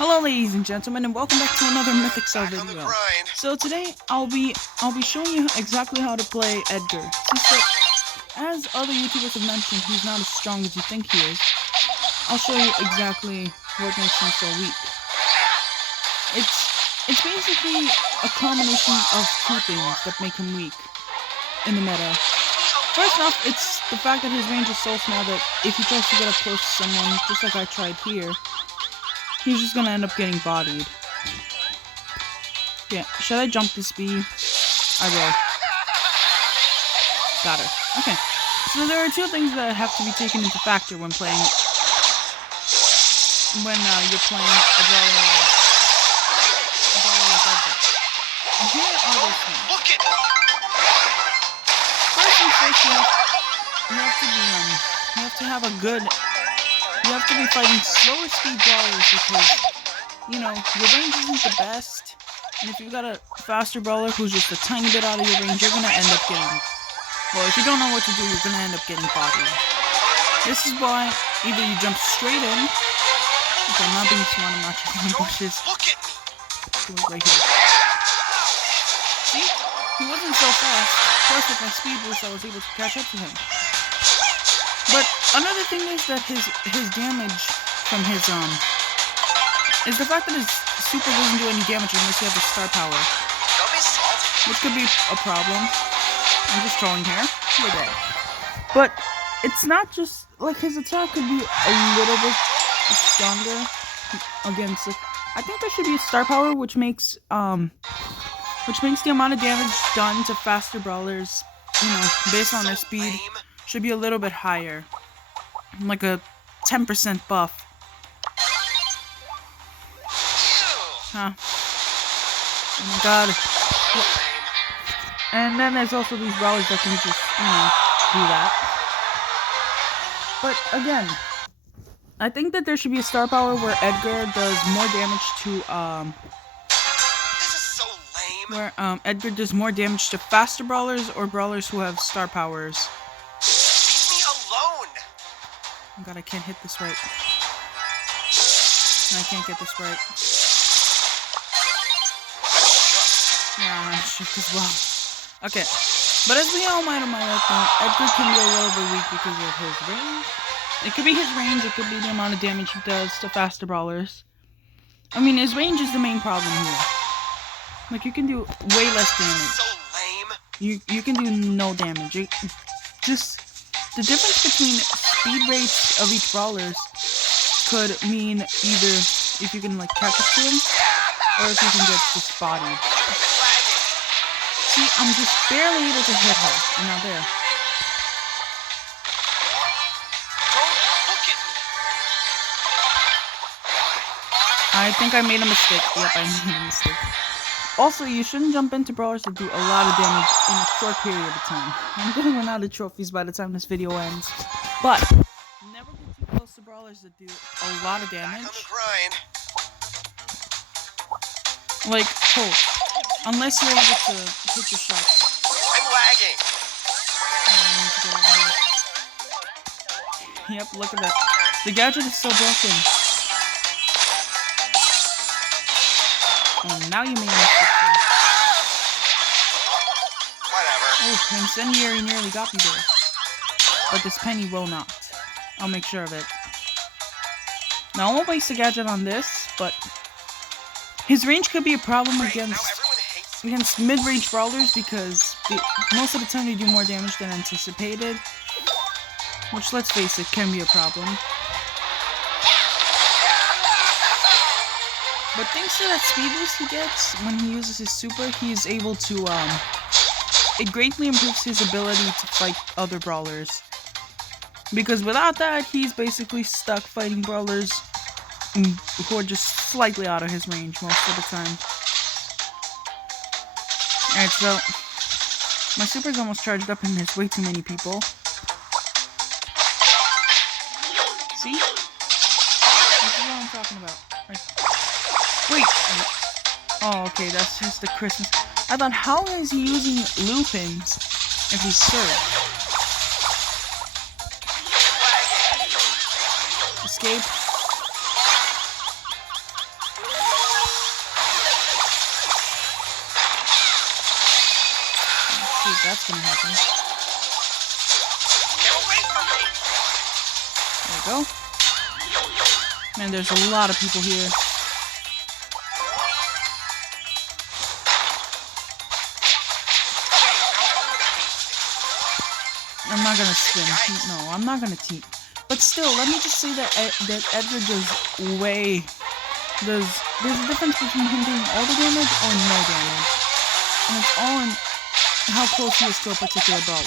Hello, ladies and gentlemen, and welcome back to another Mythic Cell video. So today, I'll be showing you exactly how to play Edgar. Since as other YouTubers have mentioned, he's not as strong as you think he is. I'll show you exactly what makes him so weak. It's basically a combination of two things that make him weak in the meta. First off, it's the fact that his range is so small that if he tries to get up close to someone, just like I tried here, he's just gonna end up getting bodied. Yeah, should I jump this bee? I will. Got her. Okay. So there are two things that have to be taken into factor when playing. When you're playing a brawler like Edgar. And here are those things. First things first, you have to be fighting slower speed brawlers because, you know, your range isn't the best. And if you've got a faster brawler who's just a tiny bit out of your range, you're gonna end up getting, well, if you don't know what to do, you're gonna end up getting bodied. This is why either you jump straight in. Okay, I'm not being smart, I'm not checking the bushes. Right here. See? He wasn't so fast. Plus, with my speed boost, I was able to catch up to him. But another thing is that his damage from his is the fact that his super doesn't do any damage unless you have the star power, which could be a problem. I'm just trolling here. You're dead. But it's not just like his attack could be a little bit stronger against. I think there should be a star power, which makes the amount of damage done to faster brawlers, you know, based on their speed, should be a little bit higher, like a 10% buff. Huh. Oh my god. And then there's also these brawlers that can just, you know, do that. But again, I think that there should be a star power where Edgar does more damage to, This is so lame. where, Edgar does more damage to faster brawlers or brawlers who have star powers. Leave me alone. Oh god, I can't hit this right. And I can't get this right. Yeah, I'm shook as well. Okay. But as we all might have Edgar can be a little bit weak because of his range. It could be his range, it could be the amount of damage he does to faster brawlers. I mean, his range is the main problem here. Like, you can do way less damage. So lame. You can do no damage. Just the difference between speed rates of each brawlers could mean either if you can like catch up to him or if you can get just bodied. See, I'm just barely able to hit her, and now there. Don't look at me. I think I made a mistake. Yep, I made a mistake. Also, you shouldn't jump into brawlers that do a lot of damage in a short period of time. I'm gonna run out of trophies by the time this video ends. But never get too close to brawlers that do a lot of damage. Back on the grind. Like, hold. Unless you're able to hit your shots. I'm lagging. Yep, look at that. The gadget is so broken. Oh, now you made a mistake. Whatever. Oh, incendiary nearly got me there. But this penny will not. I'll make sure of it. Now, I won't waste the gadget on this, but his range could be a problem against mid-range brawlers because most of the time they do more damage than anticipated. Which, let's face it, can be a problem. But thanks to that speed boost he gets when he uses his super, he's able to, it greatly improves his ability to fight other brawlers. Because without that, he's basically stuck fighting brawlers who are just slightly out of his range most of the time. Alright, so my super's almost charged up and there's way too many people. See? This is what I'm talking about. Right. Wait! Oh, okay, that's just the Christmas. I thought, how is he using Lupins if he's served? Escape. see if that's gonna happen. Get away from me! There we go. Man, there's a lot of people here. I'm not gonna spin. No, I'm not gonna team. But still, let me just say that Edgar does way... There's a difference between him doing all the damage or no damage. And it's all in how close he is to a particular brawler.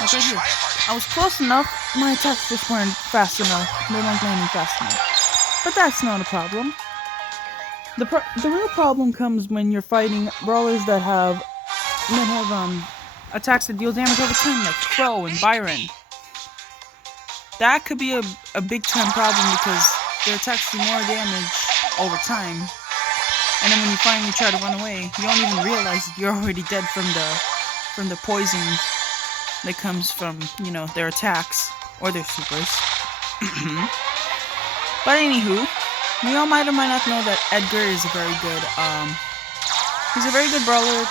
Like right here. I was close enough, my attacks just weren't fast enough. They weren't landing fast enough. But that's not a problem. The real problem comes when you're fighting brawlers that have attacks that deal damage over time, like Crow and Byron. That could be a big time problem because their attacks do more damage over time. And then when you finally try to run away, you don't even realize that you're already dead from the poison that comes from, you know, their attacks or their supers. But anywho, we all might or might not know that Edgar is a very good he's a very good brawler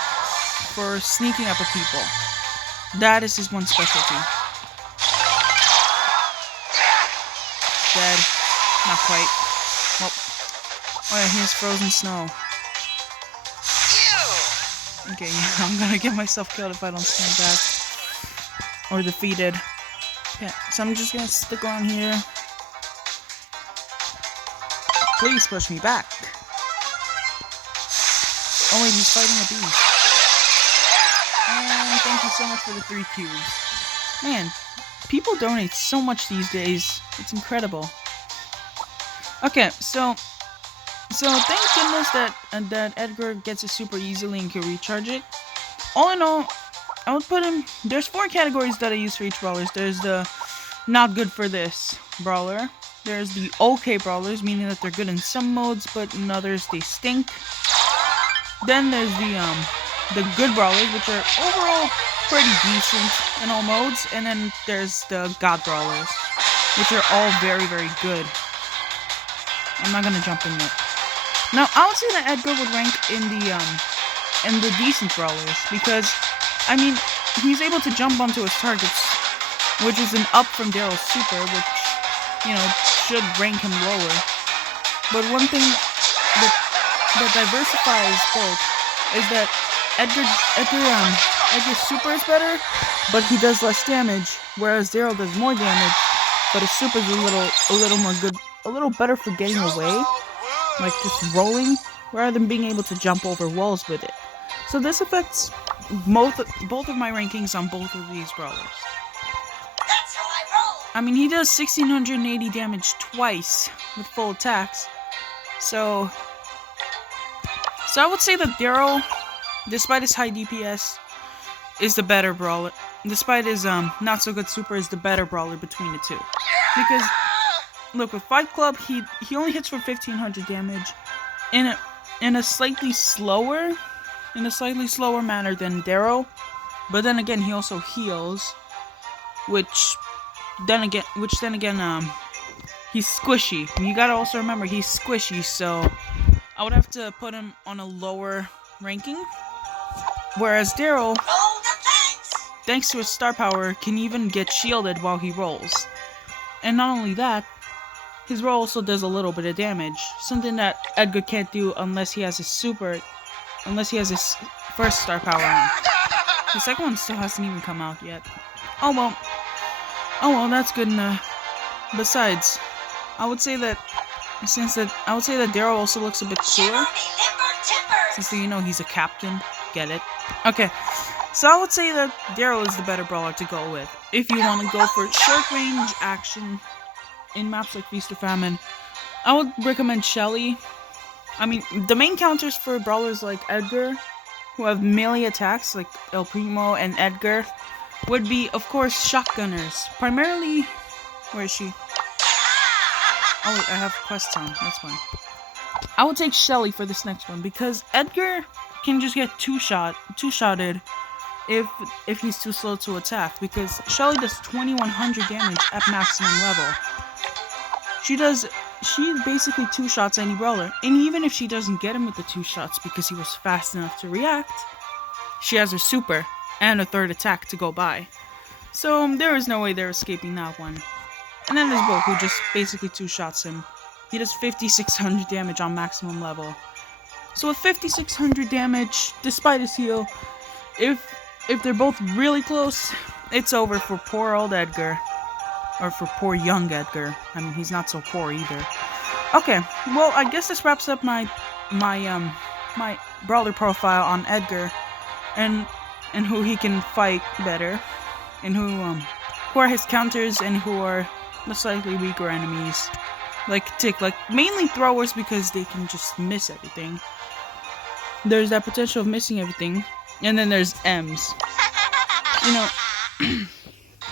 for sneaking up at people. That is his one specialty. Dead. Not quite. Well, oh yeah, he has frozen snow. Okay, I'm gonna get myself killed if I don't stand back. Or defeated. Okay, so I'm just gonna stick around here. Please push me back. Oh wait, he's fighting a bee. And thank you so much for the 3 cubes. Man, people donate so much these days. It's incredible. Okay, so thank goodness that Edgar gets it super easily and can recharge it. All in all, I would put him... There's 4 categories that I use for each brawlers. There's the not good for this brawler. There's the okay brawlers, meaning that they're good in some modes, but in others they stink. Then there's the good brawlers, which are overall pretty decent in all modes. And then there's the god brawlers, which are all very, very good. I'm not gonna jump in yet. Now, I would say that Edgar would rank in the decent brawlers, because, I mean, he's able to jump onto his targets, which is an up from Daryl's super, which, you know, should rank him lower. But one thing that diversifies both is that Edgar's super is better, but he does less damage, whereas Daryl does more damage, but his super is a little more good, a little better for getting away, like just rolling, rather than being able to jump over walls with it. So this affects both of my rankings on both of these brawlers. That's how I roll! I mean, he does 1680 damage twice with full attacks. So I would say that Daryl, despite his high DPS, is the better brawler. Despite his not so good super, is the better brawler between the two. Because look, with Fight Club, he only hits for 1500 damage in a slightly slower manner than Daryl. But then again, he also heals, which then again he's squishy. You gotta also remember he's squishy, so I would have to put him on a lower ranking. Whereas Daryl, thanks to his star power, can even get shielded while he rolls. And not only that, his roll also does a little bit of damage, something that Edgar can't do unless he has his first star power on. The second one still hasn't even come out yet. Oh well, that's good enough. Besides, I would say that Daryl also looks a bit cooler, since you know he's a captain. Get it? Okay, so I would say that Daryl is the better brawler to go with if you want to go for short range action in maps like Feast or Famine. I would recommend Shelly. I mean, the main counters for brawlers like Edgar, who have melee attacks like El Primo and Edgar, would be, of course, shotgunners. Primarily, where is she? Oh, wait, I have quests on. That's fine. I would take Shelly for this next one because Edgar can just get two-shotted if he's too slow to attack, because Shelly does 2100 damage at maximum level. She basically two-shots any brawler, and even if she doesn't get him with the 2 shots because he was fast enough to react, she has her super, and a third attack to go by. So there is no way they're escaping that one. And then there's Bo, who just basically two-shots him. He does 5,600 damage on maximum level. So with 5,600 damage, despite his heal, if they're both really close, it's over for poor old Edgar. Or for poor young Edgar. I mean, he's not so poor either. Okay, well, I guess this wraps up my brawler profile on Edgar, and who he can fight better, and who are his counters, and who are the slightly weaker enemies, like Tick, like mainly throwers because they can just miss everything. There's that potential of missing everything, and then there's M's. You know,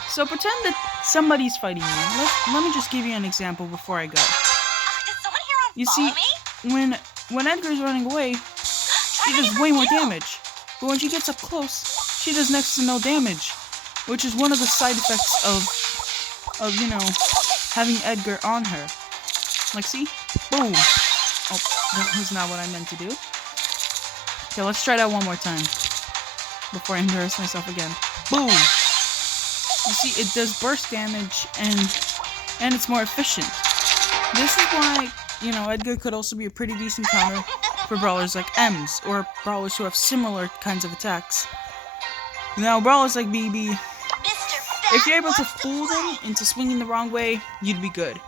so pretend that somebody's fighting you. Let me just give you an example before I go. Did someone here on You see, when Edgar's running away, she does way more damage. But when she gets up close, she does next to no damage. Which is one of the side effects of you know, having Edgar on her. Like, see? Boom! Oh, that was not what I meant to do. Okay, let's try that one more time. Before I embarrass myself again. Boom! You see, it does burst damage, and it's more efficient. This is why, you know, Edgar could also be a pretty decent counter for brawlers like M's, or brawlers who have similar kinds of attacks. Now, brawlers like BB, if you're able to fool them into swinging the wrong way, you'd be good.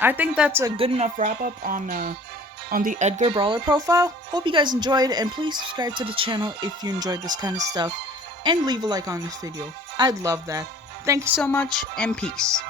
I think that's a good enough wrap-up on the Edgar Brawler profile. Hope you guys enjoyed, and please subscribe to the channel if you enjoyed this kind of stuff, and leave a like on this video. I'd love that. Thank you so much, and peace.